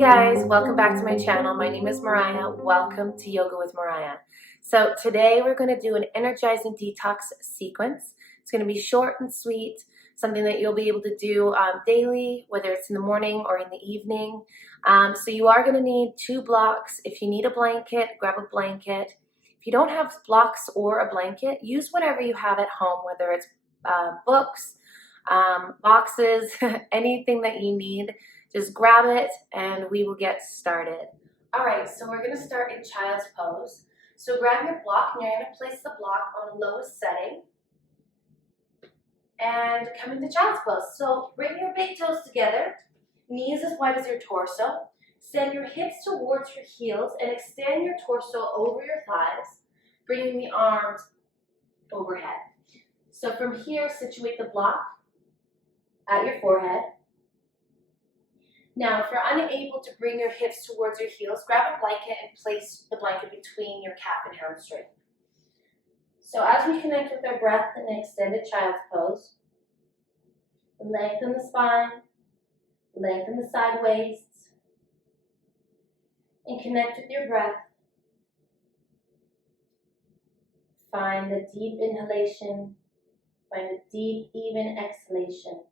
guys, welcome back to my channel. My name is Mariah. Welcome to Yoga with Mariah. So today we're going to do an energizing detox sequence. It's going to be short and sweet, something that you'll be able to do daily, whether it's in the morning or in the evening. So you are going to need 2 blocks. If you need a blanket, grab a blanket. If you don't have blocks or a blanket, use whatever you have at home, whether it's books, boxes, anything that you need. Just grab it and we will get started. All right, so we're gonna start in child's pose. So grab your block and you're gonna place the block on the lowest setting and come into child's pose. So bring your big toes together, knees as wide as your torso. Send your hips towards your heels and extend your torso over your thighs, bringing the arms overhead. So from here, situate the block at your forehead. Now, if you're unable to bring your hips towards your heels, grab a blanket and place the blanket between your calf and hamstring. So as we connect with our breath in an extended child's pose, lengthen the spine, lengthen the side waists, and connect with your breath. Find the deep inhalation, find a deep, even exhalation.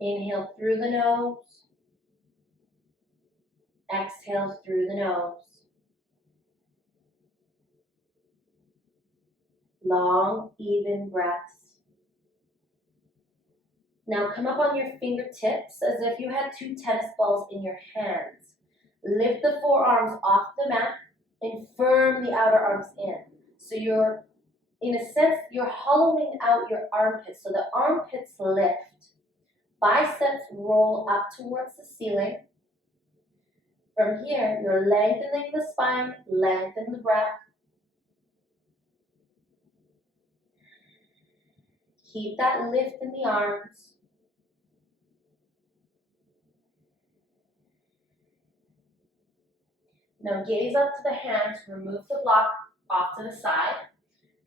Inhale through the nose, exhale through the nose. Long, even breaths. Now come up on your fingertips as if you had 2 tennis balls in your hands. Lift the forearms off the mat and firm the outer arms in. So you're, in a sense, you're hollowing out your armpits so the armpits lift. Biceps roll up towards the ceiling. From here, you're lengthening the spine, lengthen the breath. Keep that lift in the arms. Now gaze up to the hands, remove the block off to the side.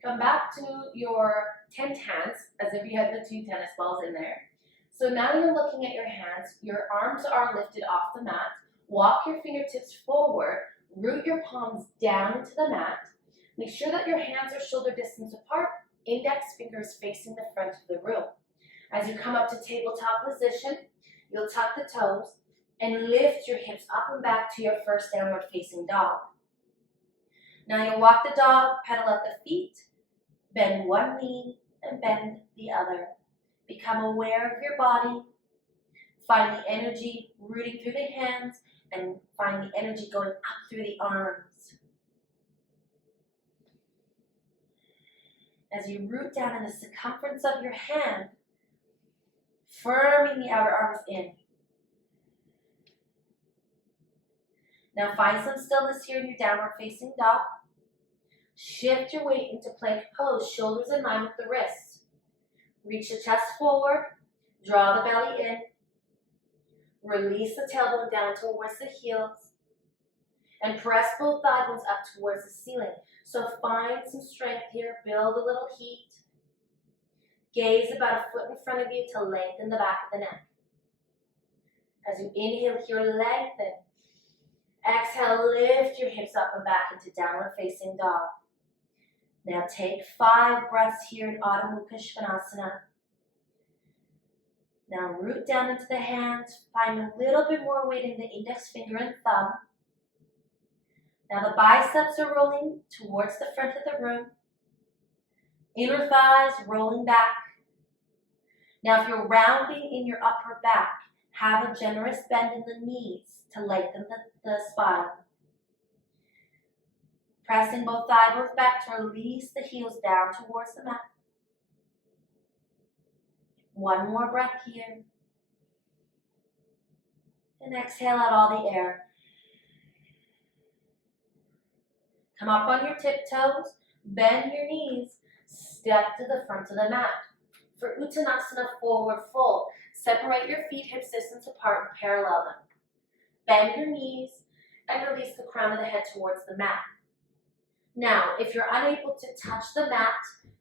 Come back to your tent hands as if you had the 2 tennis balls in there. So now you're looking at your hands, your arms are lifted off the mat, walk your fingertips forward, root your palms down into the mat, make sure that your hands are shoulder distance apart, index fingers facing the front of the room. As you come up to tabletop position, you'll tuck the toes and lift your hips up and back to your first downward facing dog. Now you'll walk the dog, pedal at the feet, bend one knee and bend the other. Become aware of your body. Find the energy rooting through the hands and find the energy going up through the arms. As you root down in the circumference of your hand, firming the outer arms in. Now find some stillness here in your downward facing dog. Shift your weight into plank pose, shoulders in line with the wrists. Reach the chest forward, draw the belly in, release the tailbone down towards the heels, and press both thigh bones up towards the ceiling. So find some strength here, build a little heat. Gaze about a foot in front of you to lengthen the back of the neck. As you inhale here, lengthen. Exhale, lift your hips up and back into downward facing dog. Now take 5 breaths here in Adho Mukha Svanasana. Now root down into the hands, find a little bit more weight in the index finger and thumb. Now the biceps are rolling towards the front of the room. Inner thighs rolling back. Now if you're rounding in your upper back, have a generous bend in the knees to lengthen the spine. Pressing both thigh bones back to release the heels down towards the mat. One more breath here. And exhale out all the air. Come up on your tiptoes, bend your knees, step to the front of the mat. For Uttanasana, forward fold. Separate your feet hips distance apart and parallel them. Bend your knees and release the crown of the head towards the mat. Now, if you're unable to touch the mat,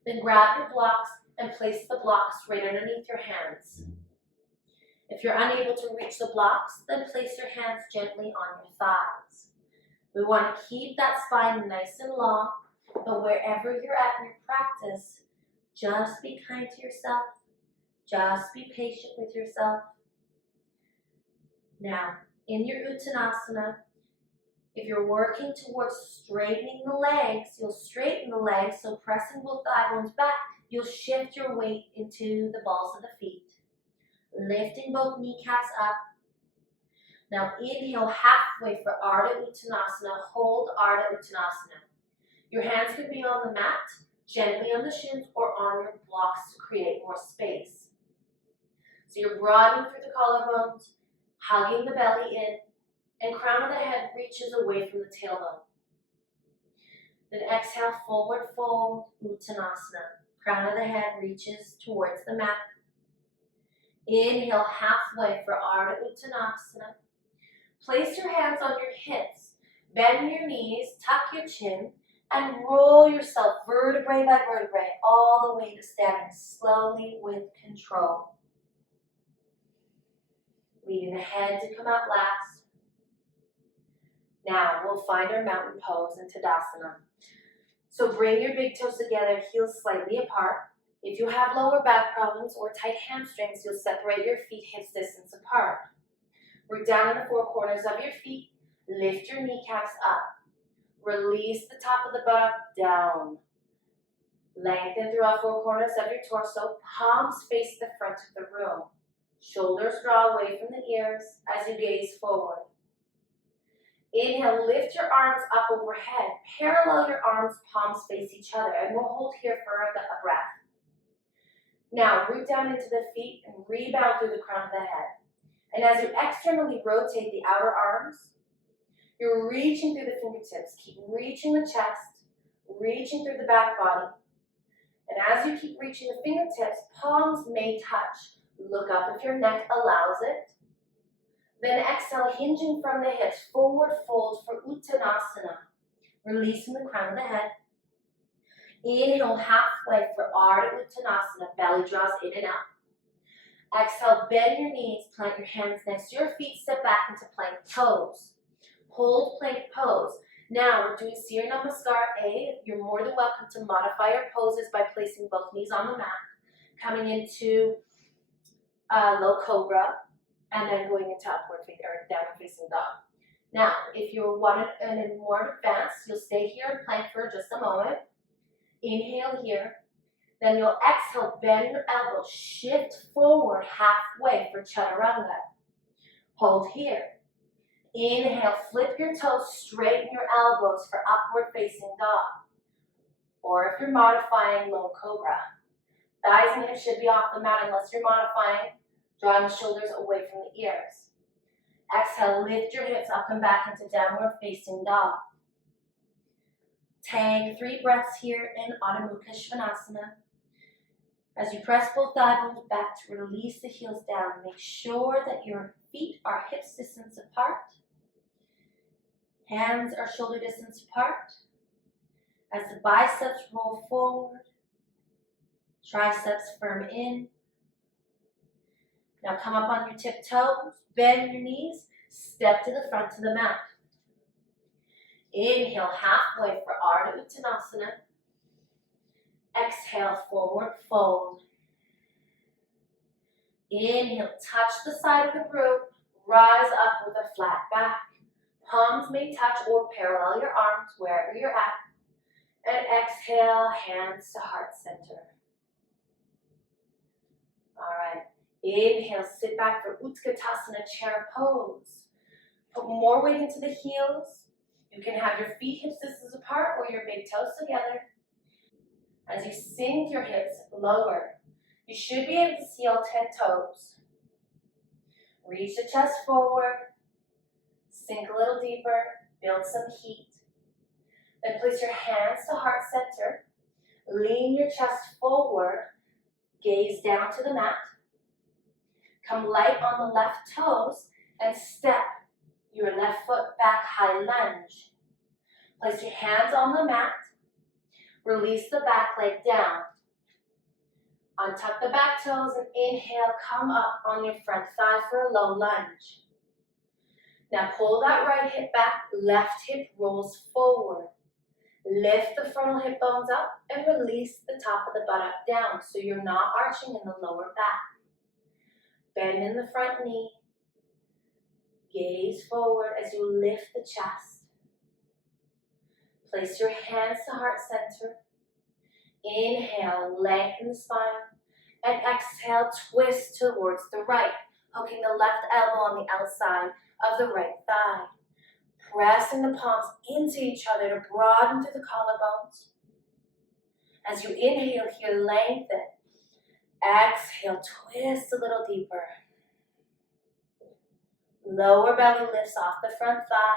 then grab your blocks and place the blocks right underneath your hands. If you're unable to reach the blocks, then place your hands gently on your thighs. We want to keep that spine nice and long, but wherever you're at in your practice, just be kind to yourself. Just be patient with yourself. Now, in your Uttanasana, if you're working towards straightening the legs, you'll straighten the legs, so pressing both thigh bones back, you'll shift your weight into the balls of the feet, lifting both kneecaps up. Now inhale halfway for Ardha Uttanasana, hold Ardha Uttanasana. Your hands could be on the mat, gently on the shins, or on your blocks to create more space. So you're broadening through the collarbones, hugging the belly in, and crown of the head reaches away from the tailbone. Then exhale, forward fold, Uttanasana. Crown of the head reaches towards the mat. Inhale halfway for Ardha Uttanasana. Place your hands on your hips, bend your knees, tuck your chin, and roll yourself vertebrae by vertebrae all the way to standing slowly with control. Leaving the head to come out last. Now we'll find our mountain pose in Tadasana. So bring your big toes together, heels slightly apart. If you have lower back problems or tight hamstrings, you'll separate your feet hips distance apart. Root down in the four corners of your feet. Lift your kneecaps up. Release the top of the buttock down. Lengthen throughout four corners of your torso. Palms face the front of the room. Shoulders draw away from the ears as you gaze forward. Inhale, lift your arms up overhead. Parallel your arms, palms face each other, and we'll hold here for a breath. Now, root down into the feet and rebound through the crown of the head. And as you externally rotate the outer arms, you're reaching through the fingertips. Keep reaching the chest, reaching through the back body. And as you keep reaching the fingertips, palms may touch. Look up if your neck allows it. Then exhale, hinging from the hips, forward fold for Uttanasana. Releasing the crown of the head. Inhale halfway for Ardha Uttanasana, belly draws in and out. Exhale, bend your knees, plant your hands next to your feet, step back into plank pose. Hold plank pose. Now we're doing Surya Namaskar A. You're more than welcome to modify your poses by placing both knees on the mat, coming into low cobra, and then going into upward facing or downward facing dog. Now, if you want it in more advanced, you'll stay here in plank for just a moment. Inhale here. Then you'll exhale, bend your elbows, shift forward halfway for Chaturanga. Hold here. Inhale, flip your toes, straighten your elbows for upward facing dog. Or if you're modifying low cobra. Thighs and hips should be off the mat unless you're modifying, drawing the shoulders away from the ears. Exhale, lift your hips up and back into downward facing dog. Take 3 breaths here in Adho Mukha Svanasana. As you press both thigh bones back to release the heels down, make sure that your feet are hips distance apart. Hands are shoulder distance apart. As the biceps roll forward, triceps firm in. Now come up on your tiptoes, bend your knees, step to the front of the mat. Inhale halfway for Ardha Uttanasana. Exhale, forward fold. Inhale, touch the side of the room, rise up with a flat back. Palms may touch or parallel your arms wherever you're at. And exhale, hands to heart center. All right. Inhale, sit back for Utkatasana, chair pose. Put more weight into the heels. You can have your feet hips distance apart or your big toes together. As you sink your hips lower, you should be able to see all 10 toes. Reach the chest forward. Sink a little deeper. Build some heat. Then place your hands to heart center. Lean your chest forward. Gaze down to the mat. Come light on the left toes and step your left foot back, high lunge. Place your hands on the mat. Release the back leg down. Untuck the back toes and inhale, come up on your front thigh for a low lunge. Now pull that right hip back, left hip rolls forward. Lift the frontal hip bones up and release the top of the buttock down so you're not arching in the lower back. Bend in the front knee. Gaze forward as you lift the chest. Place your hands to heart center. Inhale, lengthen the spine. And exhale, twist towards the right, hooking the left elbow on the outside of the right thigh. Pressing the palms into each other to broaden through the collarbones. As you inhale here, lengthen. Exhale, twist a little deeper. Lower belly lifts off the front thigh.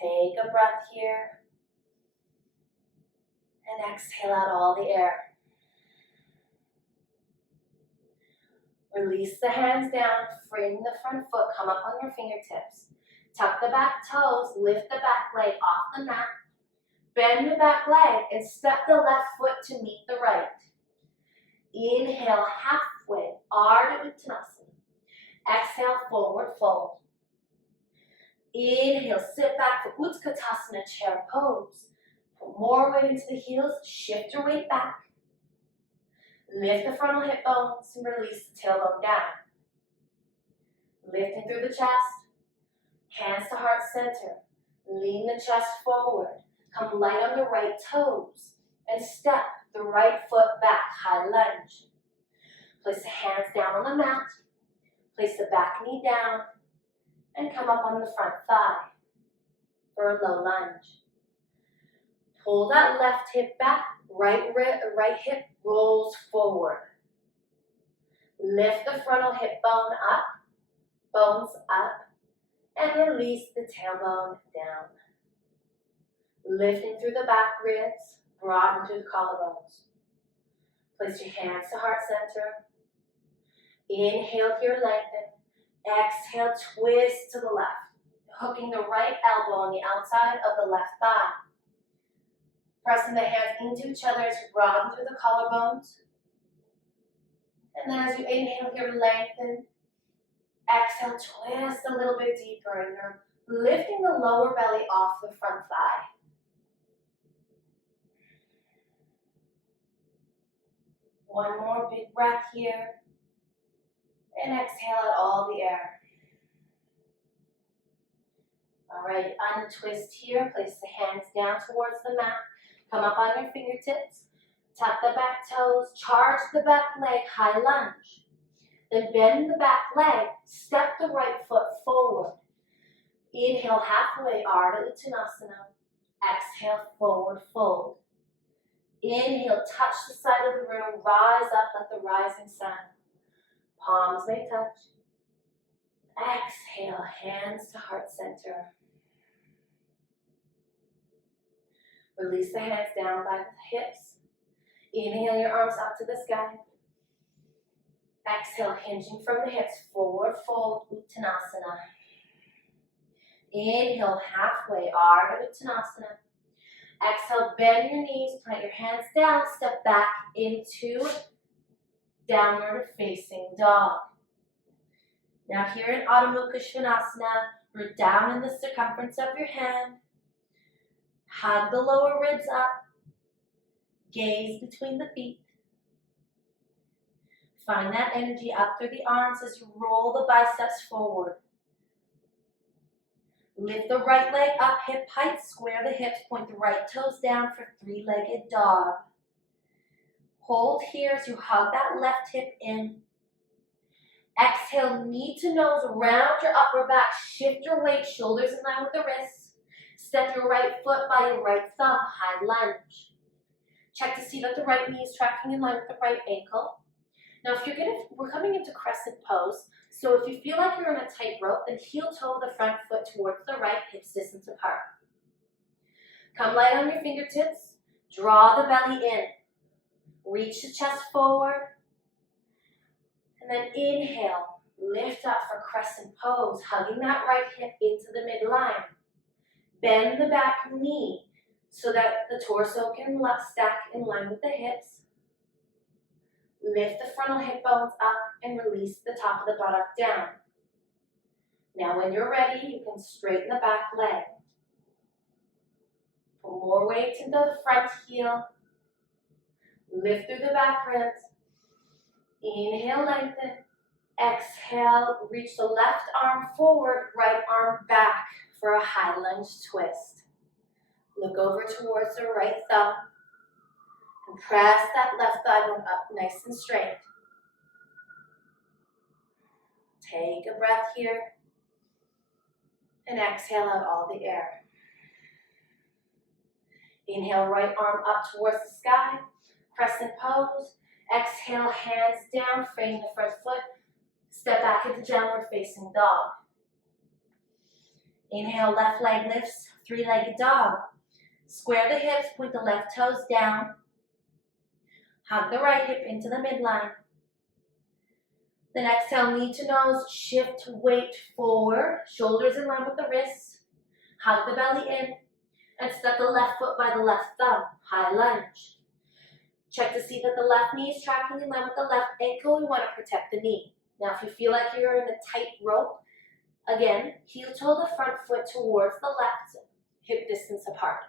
Take a breath here. And exhale out all the air. Release the hands down, frame the front foot, come up on your fingertips. Tuck the back toes, lift the back leg off the mat. Bend the back leg and step the left foot to meet the right. Inhale halfway, Ardha Uttanasana. Exhale, forward fold. Inhale, sit back for Utkatasana, chair pose. Put more weight into the heels, shift your weight back. Lift the frontal hip bones and release the tailbone down. Lifting through the chest, hands to heart center. Lean the chest forward. Come light on the right toes and step the right foot back, high lunge. Place the hands down on the mat. Place the back knee down and come up on the front thigh for a low lunge. Pull that left hip back, right hip rolls forward. Lift the frontal hip bones up, and release the tailbone down. Lifting through the back ribs, broaden through the collarbones. Place your hands to heart center. Inhale here, lengthen. Exhale, twist to the left, hooking the right elbow on the outside of the left thigh. Pressing the hands into each other as you broaden through the collarbones. And then as you inhale here, lengthen. Exhale, twist a little bit deeper. And you're lifting the lower belly off the front thigh. One more big breath here. And exhale out all the air. All right, untwist here. Place the hands down towards the mat. Come up on your fingertips. Tuck the back toes. Charge the back leg, high lunge. Then bend the back leg. Step the right foot forward. Inhale halfway, Ardha Uttanasana. Exhale, forward fold. Inhale, touch the side of the room. Rise up like the rising sun. Palms may touch. Exhale, hands to heart center. Release the hands down by the hips. Inhale your arms up to the sky. Exhale, hinging from the hips, forward fold, Uttanasana. Inhale, halfway, Ardha Uttanasana. Exhale, bend your knees, plant your hands down, step back into downward facing dog. Now here in Adho Mukha Svanasana, we're down in the circumference of your hand. Hug the lower ribs up. Gaze between the feet. Find that energy up through the arms as you roll the biceps forward. Lift the right leg up, hip height, square the hips, point the right toes down for three-legged dog. Hold here as you hug that left hip in. Exhale, knee to nose, round your upper back, shift your weight, shoulders in line with the wrists. Step your right foot by your right thumb, high lunge. Check to see that the right knee is tracking in line with the right ankle. Now we're coming into crescent pose, so if you feel like you're in a tightrope, then heel toe the front foot towards the right, hips distance apart. Come light on your fingertips, draw the belly in. Reach the chest forward, and then inhale, lift up for crescent pose, hugging that right hip into the midline. Bend the back knee, so that the torso can stack in line with the hips. Lift the frontal hip bones up and release the top of the buttock down. Now when you're ready, you can straighten the back leg. Put more weight into the front heel. Lift through the back ribs. Inhale, lengthen. Exhale, reach the left arm forward, right arm back for a high lunge twist. Look over towards the right thumb and press that left thigh bone up nice and straight. Take a breath here and exhale out all the air. Inhale, right arm up towards the sky, crescent pose. Exhale, hands down, frame the front foot. Step back into downward facing dog. Inhale, left leg lifts, three-legged dog. Square the hips, point the left toes down. Hug the right hip into the midline. Then exhale, knee to nose, shift weight forward, shoulders in line with the wrists. Hug the belly in, and step the left foot by the left thumb, high lunge. Check to see that the left knee is tracking in line with the left ankle. We want to protect the knee. Now, if you feel like you're in a tight rope, again, heel toe the front foot towards the left, hip distance apart.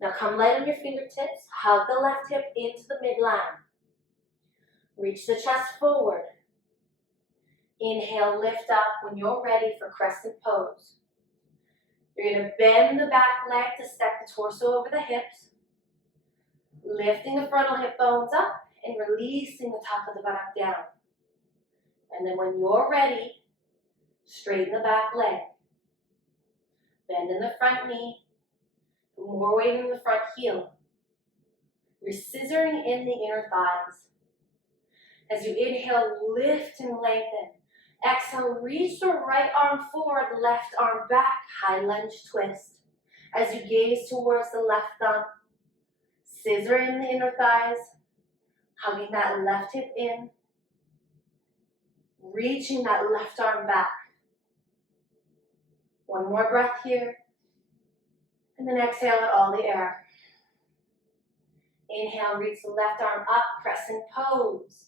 Now come light on your fingertips, hug the left hip into the midline. Reach the chest forward. Inhale, lift up when you're ready for crescent pose. You're going to bend the back leg to stack the torso over the hips, lifting the frontal hip bones up and releasing the top of the buttock down. And then when you're ready, straighten the back leg. Bend in the front knee. Put more weight in the front heel. You're scissoring in the inner thighs. As you inhale, lift and lengthen. Exhale, reach the right arm forward, left arm back, high lunge twist. As you gaze towards the left thumb, scissor in the inner thighs, hugging that left hip in, reaching that left arm back. One more breath here, and then exhale out all the air. Inhale, reach the left arm up, crescent pose.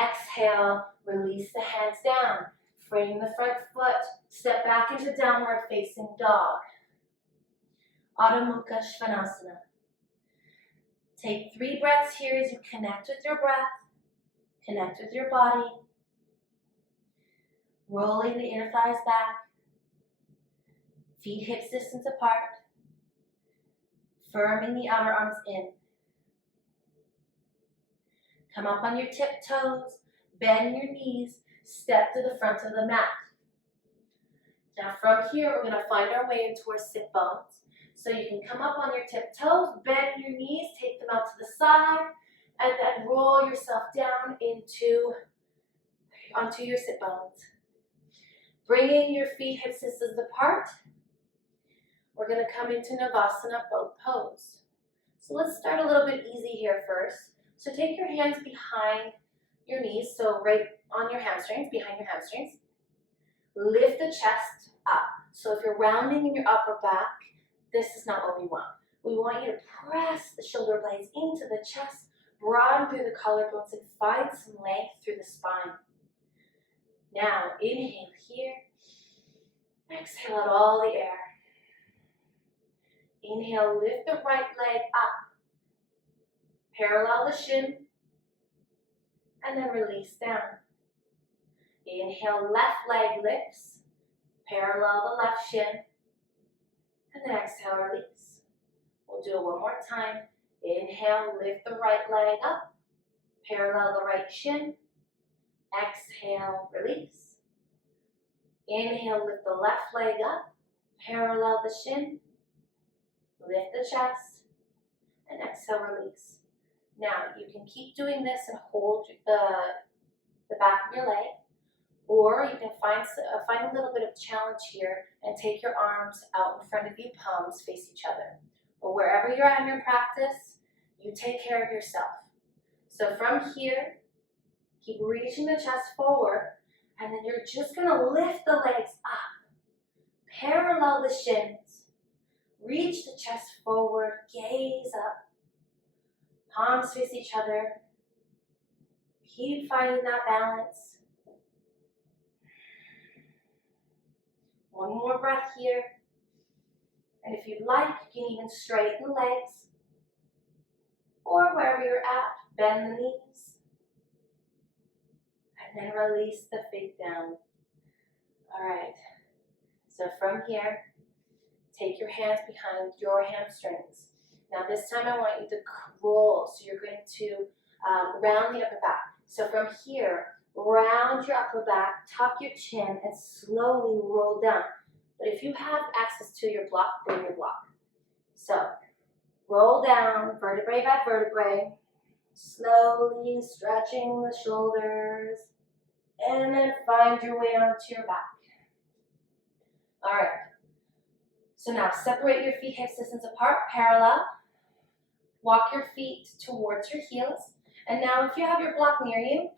Exhale, release the hands down, frame the front foot, step back into downward facing dog. Adho Mukha Svanasana. Take 3 breaths here as you connect with your breath, connect with your body, rolling the inner thighs back, feet hips distance apart, firming the outer arms in. Come up on your tiptoes, bend your knees, step to the front of the mat. Now from here, we're going to find our way into our sit bones. So you can come up on your tiptoes, bend your knees, take them out to the side, and then roll yourself down onto your sit bones. Bringing your feet hips distance apart, we're going to come into Navasana boat pose. So let's start a little bit easy here first. So take your hands behind your knees, so right on your hamstrings, behind your hamstrings. Lift the chest up. So if you're rounding in your upper back, this is not what we want. We want you to press the shoulder blades into the chest, broaden through the collarbones, and find some length through the spine. Now, inhale here. Exhale out all the air. Inhale, lift the right leg up. Parallel the shin, and then release down. Inhale, left leg lifts, parallel the left shin, and then exhale, release. We'll do it one more time. Inhale, lift the right leg up, parallel the right shin, exhale, release. Inhale, lift the left leg up, parallel the shin, lift the chest, and exhale, release. Now, you can keep doing this and hold the back of your leg, or you can find a little bit of challenge here and take your arms out in front of you, palms face each other. But wherever you're at in your practice, you take care of yourself. So from here, keep reaching the chest forward, and then you're just going to lift the legs up. Parallel the shins. Reach the chest forward, gaze up. Palms face each other. Keep finding that balance. One more breath here. And if you'd like, you can even straighten the legs. Or wherever you're at, bend the knees. And then release the feet down. All right. So from here, take your hands behind your hamstrings. Now this time I want you to roll. So you're going to round the upper back. So from here, round your upper back, tuck your chin, and slowly roll down. But if you have access to your block, bring your block. So roll down, vertebrae by vertebrae, slowly stretching the shoulders, and then find your way onto your back. All right. So now separate your feet hip distance apart, parallel. Walk your feet towards your heels. And now if you have your block near you,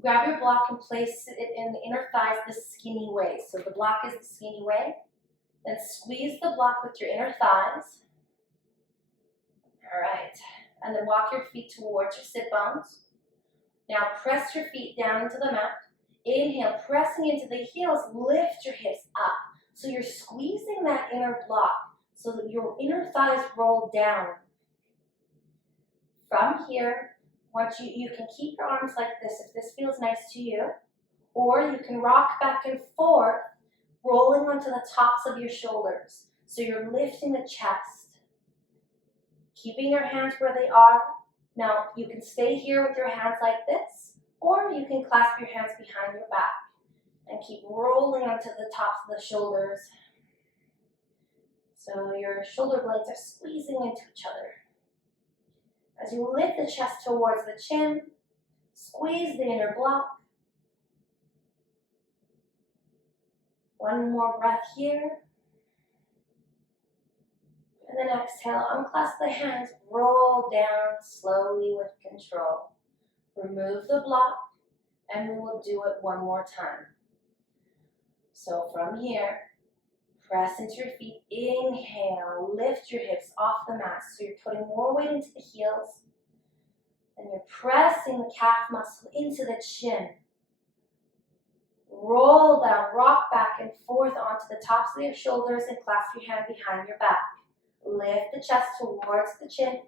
grab your block and place it in the inner thighs the skinny way. So the block is the skinny way. Then squeeze the block with your inner thighs. All right. And then walk your feet towards your sit bones. Now press your feet down into the mat. Inhale, pressing into the heels, lift your hips up. So you're squeezing that inner block so that your inner thighs roll down. From here, you can keep your arms like this if this feels nice to you, or you can rock back and forth, rolling onto the tops of your shoulders. So you're lifting the chest, keeping your hands where they are. Now you can stay here with your hands like this, or you can clasp your hands behind your back and keep rolling onto the tops of the shoulders. So your shoulder blades are squeezing into each other. As you lift the chest towards the chin, squeeze the inner block. One more breath here. And then exhale, unclasp the hands, roll down slowly with control. Remove the block, and we will do it one more time. So from here, press into your feet, inhale, lift your hips off the mat. So you're putting more weight into the heels, and you're pressing the calf muscle into the chin. Roll down, rock back and forth onto the tops of your shoulders and clasp your hand behind your back. Lift the chest towards the chin.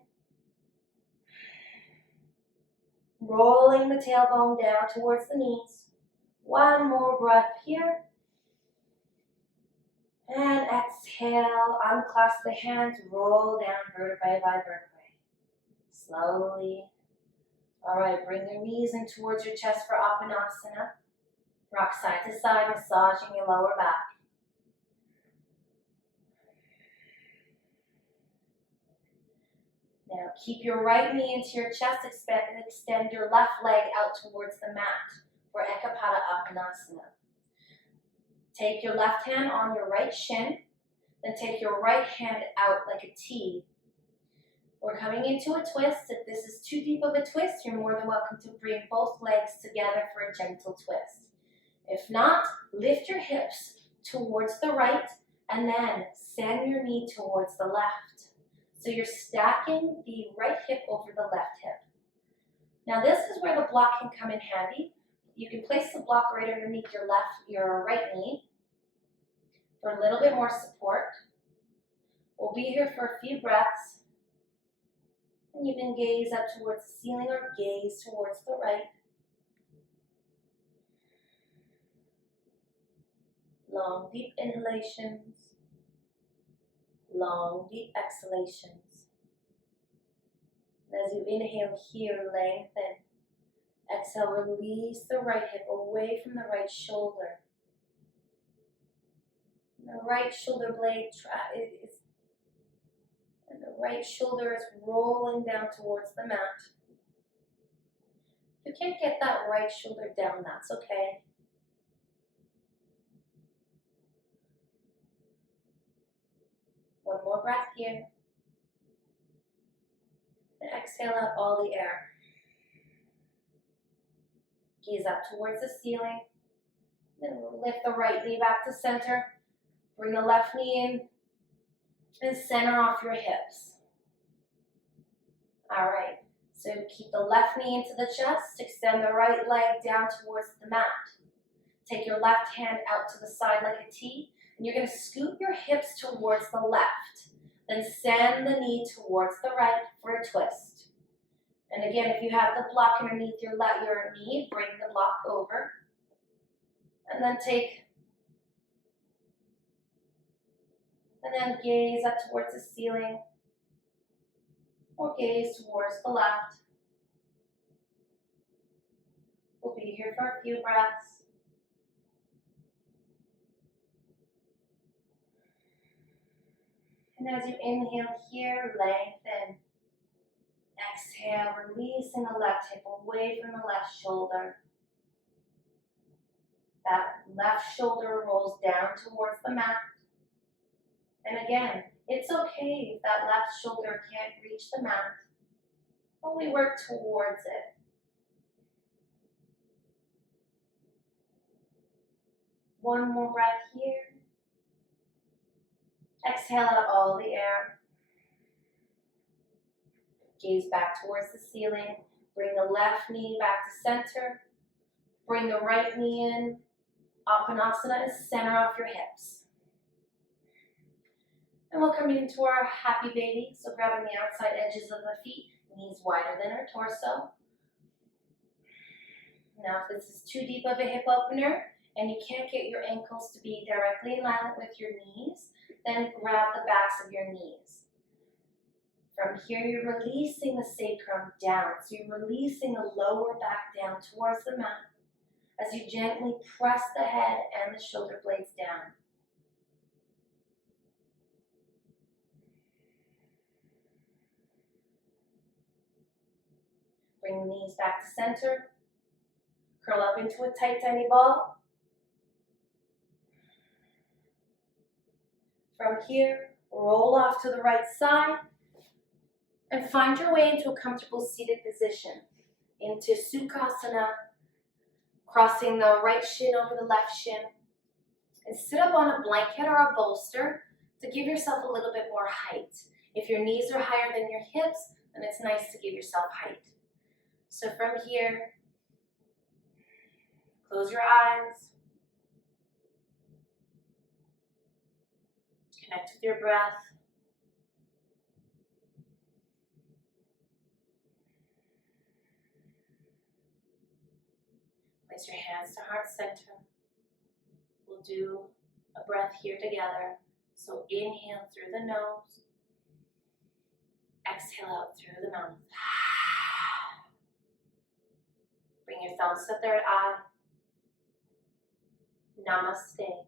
Rolling the tailbone down towards the knees. One more breath here. And exhale, unclasp the hands, roll down vertebrae by vertebrae. Slowly. All right, bring your knees in towards your chest for Uttanasana. Rock side to side, massaging your lower back. Now keep your right knee into your chest, and extend your left leg out towards the mat for Ekapada Uttanasana. Take your left hand on your right shin, then take your right hand out like a T. We're coming into a twist. If this is too deep of a twist, you're more than welcome to bring both legs together for a gentle twist. If not, lift your hips towards the right and then send your knee towards the left. So you're stacking the right hip over the left hip. Now this is where the block can come in handy. You can place the block right underneath your right knee for a little bit more support. We'll be here for a few breaths. And you can gaze up towards the ceiling or gaze towards the right. Long, deep inhalations. Long, deep exhalations. As you inhale here, lengthen. Exhale, release the right hip away from the right shoulder. The right shoulder blade and the right shoulder is rolling down towards the mat. If you can't get that right shoulder down, that's okay. One more breath here. And exhale out all the air. Gaze up towards the ceiling. Then we'll lift the right knee back to center. Bring the left knee in. And center off your hips. All right, so keep the left knee into the chest, extend the right leg down towards the mat. Take your left hand out to the side like a T, and you're going to scoop your hips towards the left. Then send the knee towards the right for a twist. And again, if you have the block underneath your knee, bring the block over. And then gaze up towards the ceiling, or gaze towards the left. We'll be here for a few breaths. And as you inhale here, lengthen. Exhale, releasing the left hip away from the left shoulder. That left shoulder rolls down towards the mat. And again, it's okay if that left shoulder can't reach the mat, but we work towards it. One more breath here. Exhale out all the air. Gaze back towards the ceiling. Bring the left knee back to center. Bring the right knee in. Apanasana, and center off your hips. And we'll come into our happy baby. So grabbing the outside edges of the feet, knees wider than our torso. Now if this is too deep of a hip opener and you can't get your ankles to be directly in line with your knees, then grab the backs of your knees. From here, you're releasing the sacrum down. So you're releasing the lower back down towards the mat as you gently press the head and the shoulder blades down. Bring the knees back to center. Curl up into a tight, tiny ball. From here, roll off to the right side and find your way into a comfortable seated position, into Sukhasana, crossing the right shin over the left shin, and sit up on a blanket or a bolster to give yourself a little bit more height. If your knees are higher than your hips, then it's nice to give yourself height. So from here, close your eyes, connect with your breath. Place your hands to heart center. We'll do a breath here together. So inhale through the nose. Exhale out through the mouth. Bring your thumbs to third eye. Namaste.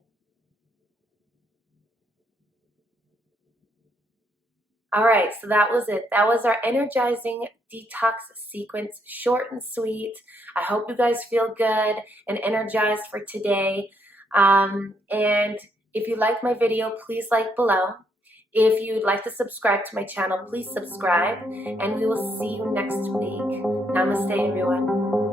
All right, so that was it. That was our energizing detox sequence, short and sweet. I hope you guys feel good and energized for today. And if you like my video, please like below. If you'd like to subscribe to my channel, please subscribe. And we will see you next week. Namaste, everyone.